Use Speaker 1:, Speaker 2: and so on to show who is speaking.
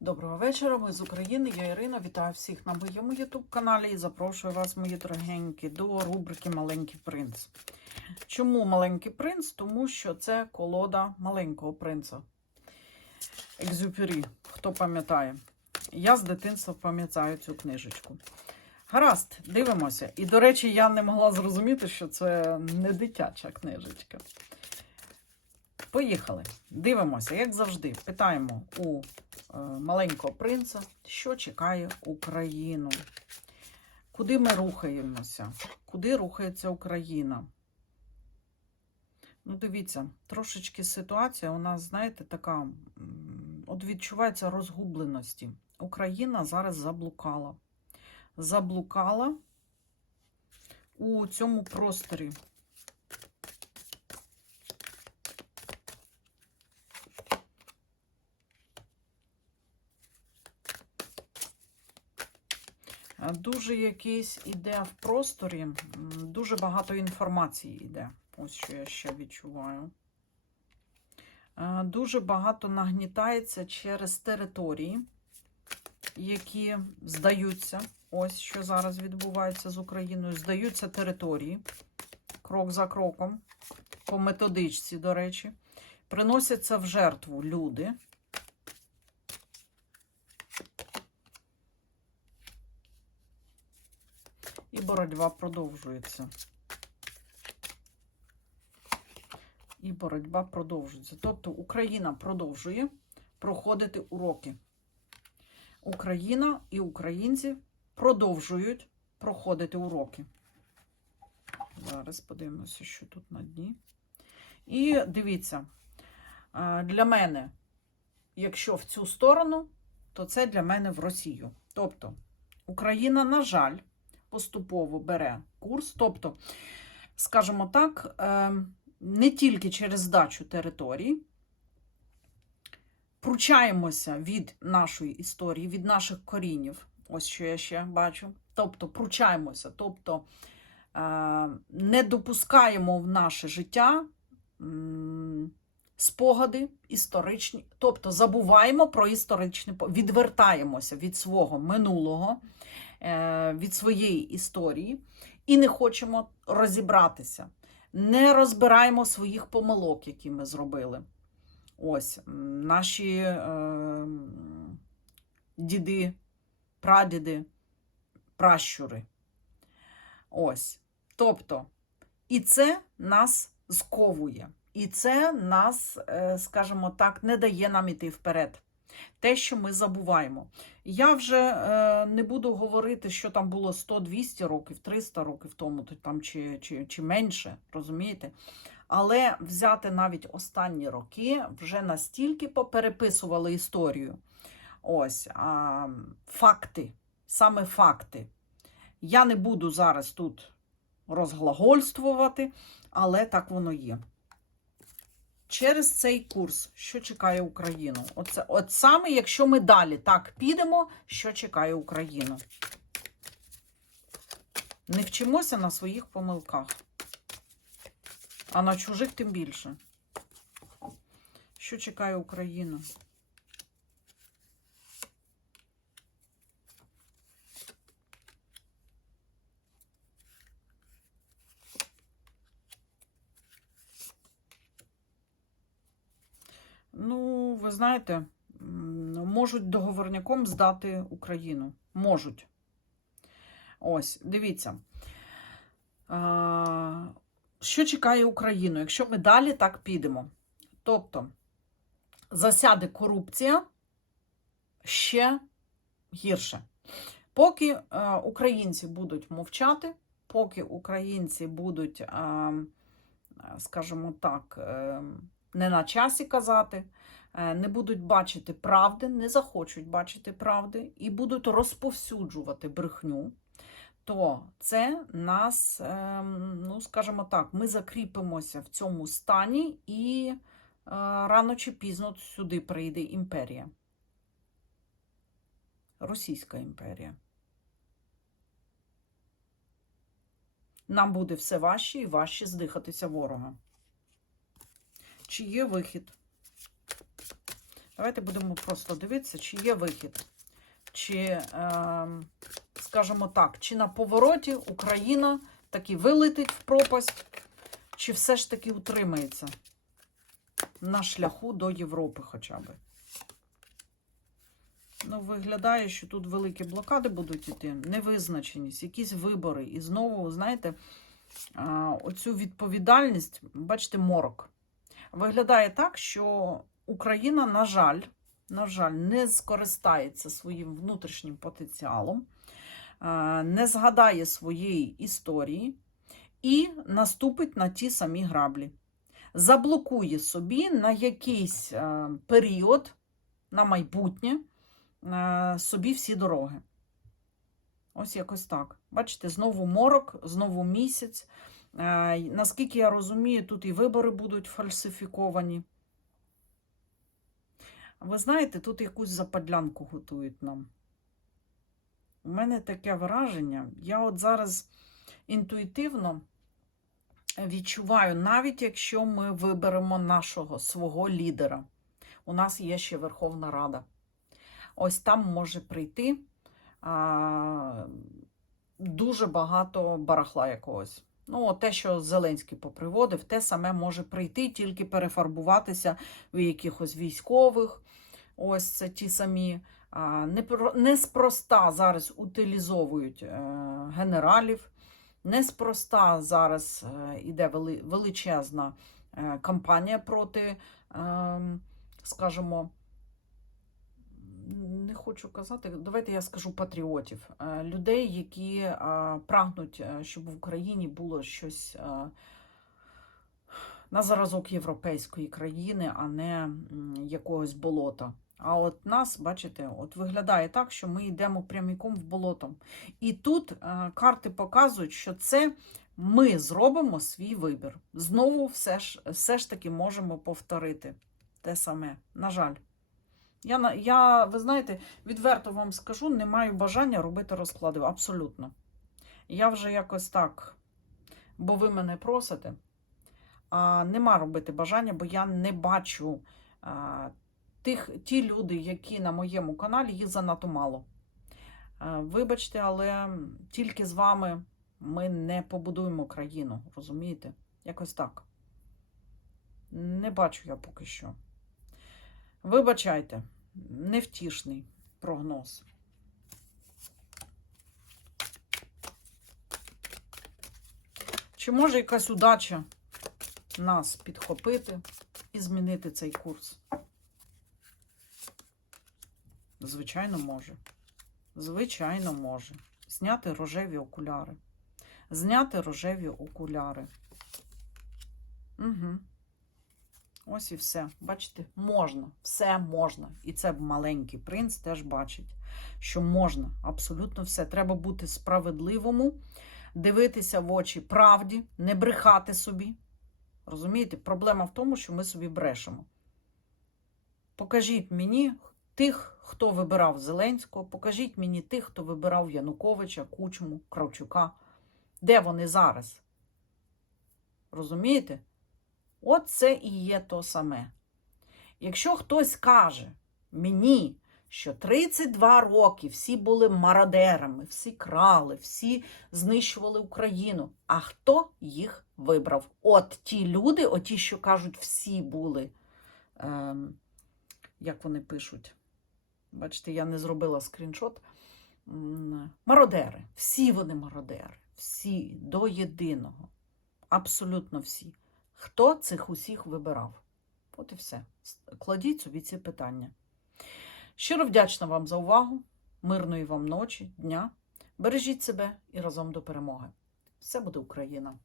Speaker 1: Доброго вечора, ми з України. Я Ірина. Вітаю всіх на моєму ютуб-каналі і запрошую вас, мої дорогенькі, до рубрики Маленький принц. Чому маленький принц? Тому що це колода маленького принца. Екзюпері, хто пам'ятає. Я з дитинства пам'ятаю цю книжечку. Гаразд, дивимося. І, до речі, я не могла зрозуміти, що це не дитяча книжечка. Поїхали. Дивимося, як завжди, питаємо у е, маленького принца, що чекає Україну. Куди ми рухаємося? Куди рухається Україна? Ну, дивіться, трошечки ситуація у нас, знаєте, така, от відчувається розгубленості. Україна зараз заблукала. Заблукала у цьому просторі. Дуже якийсь іде в просторі, дуже багато інформації йде. Ось що я ще відчуваю. Е, Дуже багато нагнітається через території, які здаються. Ось що зараз відбувається з Україною. Здаються території крок за кроком, по методичці, до речі. Приносяться в жертву люди. І боротьба продовжується. І боротьба продовжується. Тобто Україна продовжує проходити уроки. Україна і українці продовжують проходити уроки. Зараз подивимося, що тут на дні. І дивіться, для мене, якщо в цю сторону, то це для мене в Росію. Тобто, Україна, на жаль, поступово бере курс. Тобто, скажімо так, е, не тільки через здачу територій, пручаємося від нашої історії, від наших корінів. Ось що я ще бачу. Тобто, пручаємося, тобто е, не допускаємо в наше життя спогади історичні, тобто забуваємо про історичне, по- відвертаємося від свого минулого від своєї історії і не хочемо розібратися. Не розбираємо своїх помилок, які ми зробили. Ось наші е, діди, прадіди, пращури. Ось. Тобто, і це нас сковує. І це нас, е, скажімо так, не дає нам іти вперед. Те, що ми забуваємо. Я вже е, не буду говорити, що там було 100-200 років, 300 років тому, то там чи, чи, чи менше, розумієте? Але взяти навіть останні роки вже настільки попереписували історію. Ось а, факти, саме факти. Я не буду зараз тут розглагольствувати, але так воно є. Через цей курс, що чекає Україну? Оце, от саме, якщо ми далі так підемо, що чекає Україну? Не вчимося на своїх помилках, а на чужих тим більше. Що чекає Україну? Ну, ви знаєте, можуть договорняком здати Україну. Можуть. Ось, дивіться. Що чекає Україну, якщо ми далі так підемо? Тобто, засяде корупція ще гірше. Поки е, українці будуть мовчати, поки українці будуть, е, скажімо так, е, не на часі казати, е, не будуть бачити правди, не захочуть бачити правди і будуть розповсюджувати брехню, то це нас, ем, ну скажімо так, ми закріпимося в цьому стані, і е, рано чи пізно сюди прийде імперія. Російська імперія. Нам буде все важче і важче здихатися ворога. Чи є вихід? Давайте будемо просто дивитися, чи є вихід. Чи, е, скажімо так, чи на повороті Україна таки вилетить в пропасть, чи все ж таки утримається на шляху до Європи хоча б. Ну, виглядає, що тут великі блокади будуть йти, невизначеність, якісь вибори. І знову, знаєте, оцю відповідальність, бачите, морок. Виглядає так, що Україна, на жаль, на жаль, не скористається своїм внутрішнім потенціалом, не згадає своєї історії і наступить на ті самі граблі. Заблокує собі на якийсь е, період, на майбутнє, е, собі всі дороги. Ось якось так. Бачите, знову морок, знову місяць. Е, Наскільки я розумію, тут і вибори будуть фальсифіковані. Ви знаєте, тут якусь западлянку готують нам. У мене таке враження. Я от зараз інтуїтивно відчуваю, навіть якщо ми виберемо нашого свого лідера, у нас є ще Верховна Рада. Ось там може прийти а, дуже багато барахла якогось. Ну, те, що Зеленський поприводив, те саме може прийти, тільки перефарбуватися в якихось військових. Ось це ті самі. Неспроста зараз утилізовують е, генералів. Неспроста зараз е, іде величезна е, кампанія проти, е, скажімо, хочу казати, давайте я скажу патріотів, е, людей, які е, прагнуть, е, щоб в Україні було щось на зразок європейської країни, а не якогось болота. А от нас, бачите, от виглядає так, що ми йдемо прямиком в болото. І тут карти показують, що це ми зробимо свій вибір. Знову все ж, все ж таки можемо повторити те саме. На жаль. Я, я, ви знаєте, відверто вам скажу, не маю бажання робити розклади. Абсолютно. Я вже якось так, бо ви мене просите. А, нема робити бажання, бо я не бачу а, тих, ті люди, які на моєму каналі, їх занадто мало. А, вибачте, але тільки з вами ми не побудуємо країну, розумієте? Якось так. Не бачу я поки що. Вибачайте, невтішний прогноз. Чи може якась удача нас підхопити і змінити цей курс? Звичайно, може. Звичайно, може. Зняти рожеві окуляри. Зняти рожеві окуляри. Угу. Ось і все. Бачите, можна, все можна. І це маленький принц теж бачить, що можна абсолютно все. Треба бути справедливому, дивитися в очі правді, не брехати собі. Розумієте, проблема в тому, що ми собі брешемо. Покажіть мені тих, хто вибирав Зеленського, покажіть мені тих, хто вибирав Януковича, Кучму, Кравчука. Де вони зараз? Розумієте? От це і є то саме. Якщо хтось каже мені, що 32 роки всі були мародерами, всі крали, всі знищували Україну, а хто їх вибрав? От ті люди, оті, що кажуть, всі були, ем, як вони пишуть, бачите, я не зробила скріншот. Мародери, всі вони мародери, всі до єдиного, абсолютно всі. Хто цих усіх вибирав? От і все. Кладіть собі ці питання. Щиро вдячна вам за увагу. Мирної вам ночі, дня. Бережіть себе і разом до перемоги. Все буде Україна!